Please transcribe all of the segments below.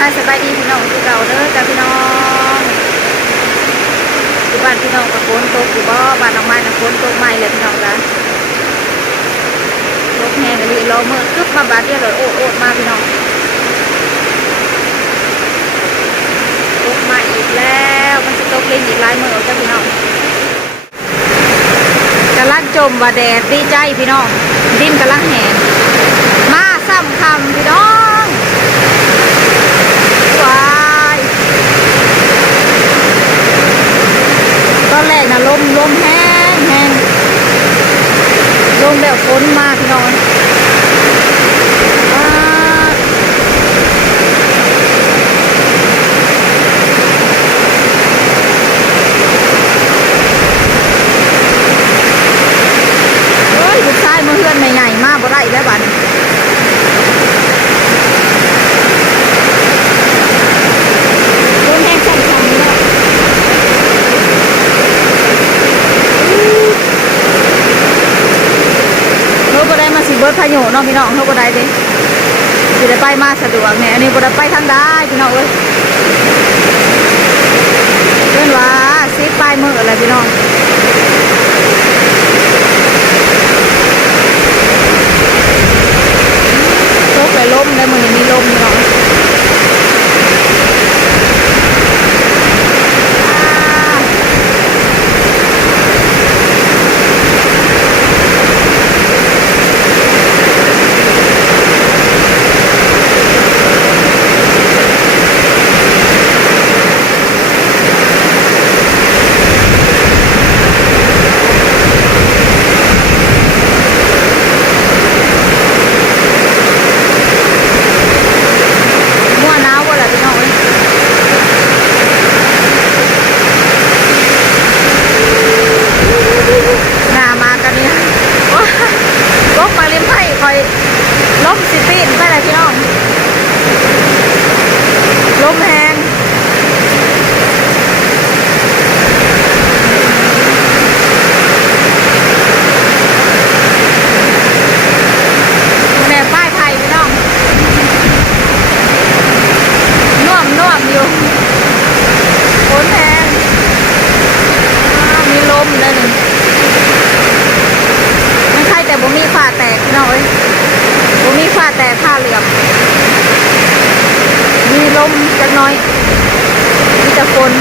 สบายดีพี่น้องที่เก่าเด้อจ้าพี่น้องอยู่บ้านพี่น้องกับฝนตกอยู่บ่บ้านน้องไม้กับฝนตกใหม่เลยพี่น้องจ้าตกแห้งกันเลยรอเมื่อคึบมาบาดเดียวเลยโอดมาพี่น้องตกมาอีกแล้วมันจะตกเล่นอีกหลายมื้อจ้าพี่น้องกำลังจมว่าแดดดีใจพี่น้องดินกำลังแห้งมาซ้ำคำพี่น้องว้ายตอนแรกนะลมแห้งลมแบบฝนมาพี่น้องลูกชายมาเฮือนใหญ่ๆมาบ่ได้แล้วบัดลมแห้งสั่นๆเนี่ยเขาบ่ได้มาสิเบิดพายุเนาะพี่น้องเขาบ่ได้เด้สิได้ไปมาสะดวกเนี่ยอันนี้บ่ได้ไปทางใดพี่น้องเอ้ยเพิ่นว่าสิไปมื้ออะไรพี่น้องตกไปลมได้มื้อนี้มีลมพี่น้องลมสิปีนไปเลยพี่น้องลมแรงแม่ป้ายไผ่พี่น้องน่วมอยู่ฝนแรงมีลมเลยหนึ่งมันใช่แต่บ่มีฝ้าแตกพี่น้องเอ้ยบ่มีฝ้าแตกผ้าเหลือบมีลมจักน้อยมีแต่ฝน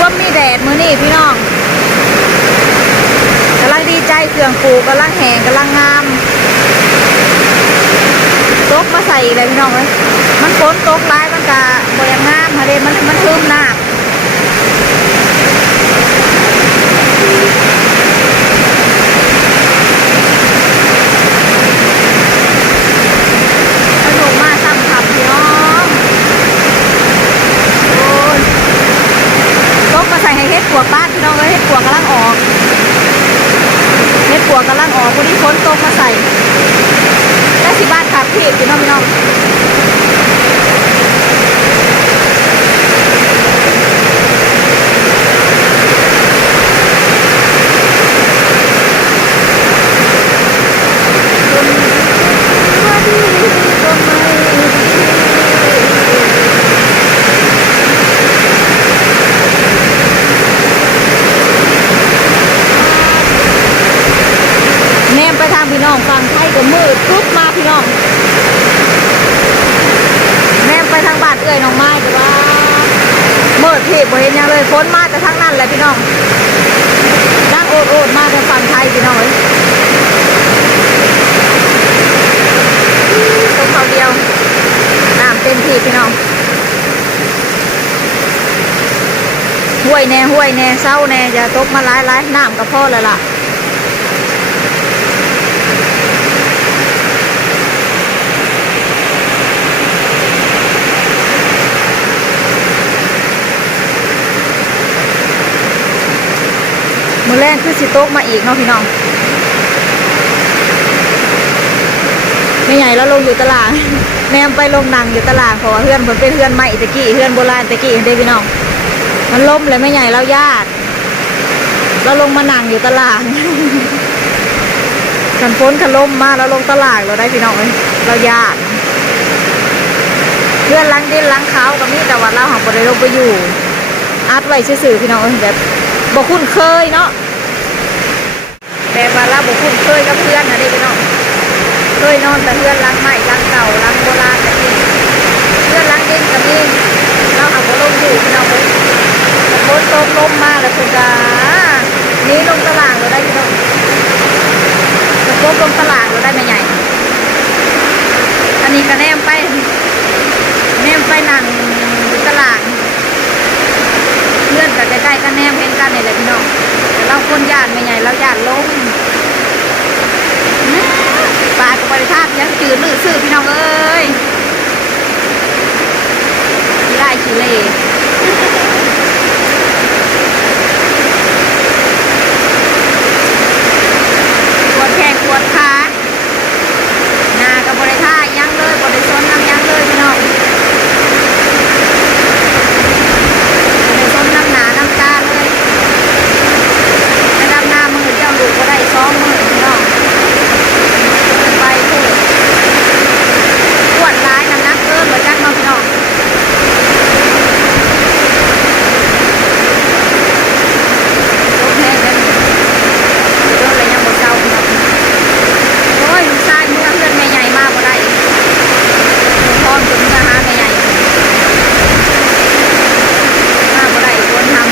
ว่ามีแดดมื้อนี้พี่น้องกำลังดีใจเครื่องปลูกกำลังแห้งกำลังงามตกมาใส่เลยพี่น้องเลยมันฝนตกร้ายมันกะบ่อย่างงามฮะเดมันทึมหนักสนุกมากซ้ำขับพี่น้องโอ้ยตกมาใส่ให้เฮ็ดปัวป้าพี่น้องเลยเฮ็ดปัวกำลังออกเฮ็ดปัวกำลังออกพอดีฝนตกมาใส่ได้สิบ้านขับพี่พี่น้องแนมไปทางพี่น้องฟังไทยก็มืดปุ๊บมาพี่น้องแนมไปทางบ้านเอื้อยน้องไม้แต่ว่ามืดที่บ่เห็นยังเลยฝนมาแต่ทางนั้นแหละพี่น้องดังโอดมาทางฝั่งไทยพี่น้องเลยตรงเขาเดียวน้ำเต็มที่พี่น้องห้วยแน่เศร้าแน่จะตกมาหลายน้ำกับพ่อเลยล่ะมือแรกคือสิโต๊กมาอีกเนาะพี่น้อง ไม่ใหญ่แล้วลงอยู่ตลาด แนมไปลงนังอยู่ตลาดเพราะว่าเพื่อนผมเป็นเพื่อนใหม่ตะกี้เพื่อนโบราณตะกี้เด้พี่น้องมันล้มเลยไม่ใหญ่แล้วญาติเราลงมานังอยู่ตลาด กันฝนขล้มมาแล้วลงตลาดเราได้พี่น้องเลยเราญาติเพื่อนล้างดินล้างเขากับนี่แต่ว่าเราหักบริโภคไปอยู่อัดไว้ซื่อๆพี่น้องแบบบอกคุ้นเคยเนาะแบบว่าเราบอกคุ้นเคยกับเพื่อนนะเด้พี่น้องเคยนอนแต่เพื่อนล้างใหม่ล้างเก่าล้างโบราณแบบนี้เพื่อนล้างดินกับนี่เราหักบริโภคอยู่พี่น้องเลยฝนตกลมมาแล้วคุณกานี้ลงตลาดเราได้พี่น้องจะโคบลงตลาดเราได้ไม่ใหญ่อันนี้ก็แนมไปนั่งตลาดเพื่อนกับใกล้ๆกันแนมเห็นกันนี่แหละพี่น้องแต่เราคนญาติไม่ใหญ่เราญาติล้มปลากับปลาทาบยังจืดลือซื่อพี่น้องเอ้ยได้ขี้เล่ปวดแขนปวดขาหน้ากับบริท่ายังเลยบริซ้นน้ำยังเลยพี่น้องบริซ้นน้ำหนาน้ำตาเลยไปดำหน้ามือเจ้าลูกก็ได้2 มื้อพี่น้องไปพูดปวดร้ายน้ำหนักเกินเหมือนกันน้องพี่น้องโอเคเลยโดนอะไรยังหมดเจ้าพี่น้องโอ้ยทรายเมื่อเพื่อนแม่ใหญ่มากก็ได้พร้อมถึงจะหาแม่ใหญ่มากก็ได้ควรทำ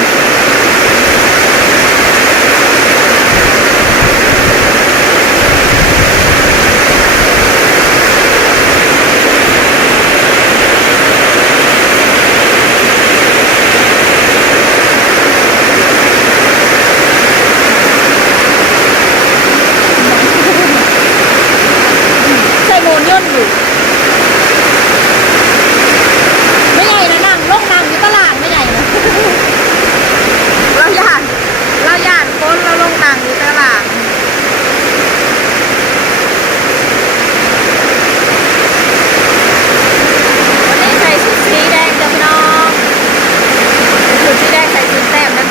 ใส่โมนย่นอยู่ไม่ใหญ่นะนั่งลงนั่งอยู่ตลาดไม่ใหญ่นะ เราย่านคนเราลงนั่งอยู่ตลาดวันนี้ใส่ชุดสีแดงจ้ะพี่น้องชุดสีแดงใส่ชุดแต้มนะ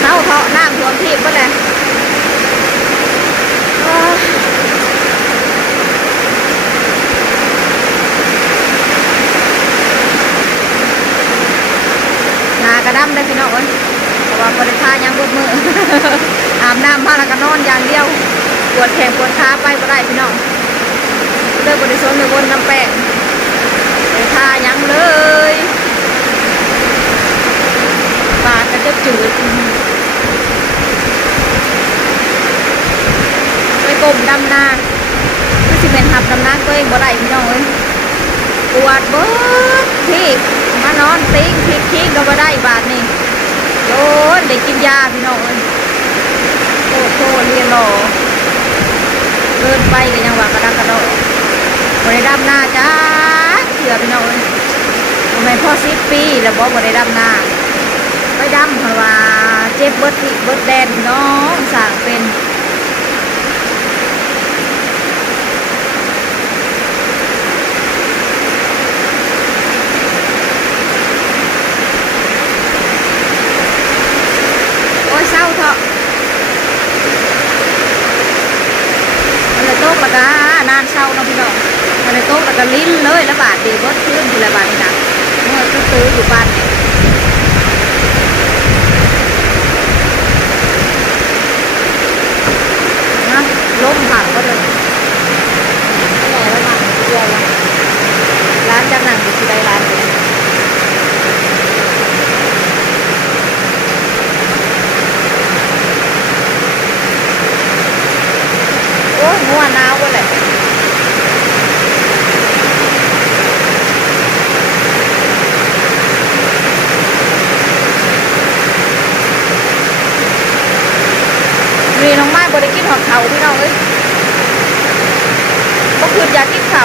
เท้าเทาะน้ำท่วมทิพย์ก็เลยหากระดำได้พี่น้องเอ้ยเพราะว่าบริทายังบดมือ อาบน้ำมาแล้วก็นอนอย่างเดียวปวดแขนปวดขาไปก็ได้พี่น้องเลิกบริสุทธิ์ในวนน้ำแป้งบริทายังเลยปากก็จะจืดไปกลมดำนาคือสิเป็นหับดำนาตัวเองบ่ได้พี่น้องเอ้ยปวดเบิดที่มานอนติ้งพลิกขี้ก็บ่ได้บาดนี่โดนได้กินยาพี่น้องเอ้ยโอ้โหเรียนรอเกินไปก็ยังว่ากระดักกระโดดบ่ได้ดำนาจ้าเถื่อพี่น้องเอ้ยทำไมพ่อ10 ปีแล้วบ่ได้ดำนาไปดำเพราะว่าเจ็บเบิดที่เบิดแดนพี่น้องสร้างเป็นเศร้าเถอะมันเลยโต๊ะละกานานเศร้าเนาะพี่น้องมันเลยโต๊ะละกาลิ้นเลยละบาทดีบดขึ้นทีละบาทนี่นะเมื่อก็ซื้ออยู่บ้านเนี่ยนะล้มผักก็เลยแหล่แล้วนะเดียวละร้านจังหนังอยู่ที่ใดร้านเนี่ยโอ้ยงัวหนาวก็เลยมีน้องไม้บริกินหอดเขาพี่น้องเอ้ยก็คืออยากกินเขา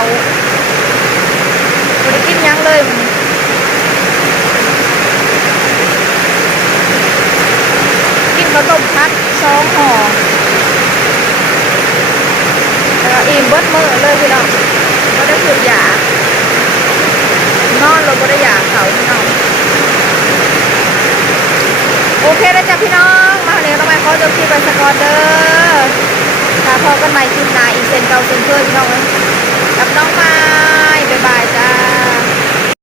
บริกินยังเลย ยวต้มพัด2ห่อแล้วก็อิ่มเบิดมื้อเลยพี่น้องบ่ได้คือยานอนเราบ่ได้อยากเขาพี่น้องโอเคแล้วจ้ะพี่น้องมาเรียนน้องไม้ขอจบคลิปไปสักก่อนเด้อถ้าพอกันใหม่คลิปหน้าอีกเซนเก่าเซนเคยพี่น้องเลยกับน้องไม้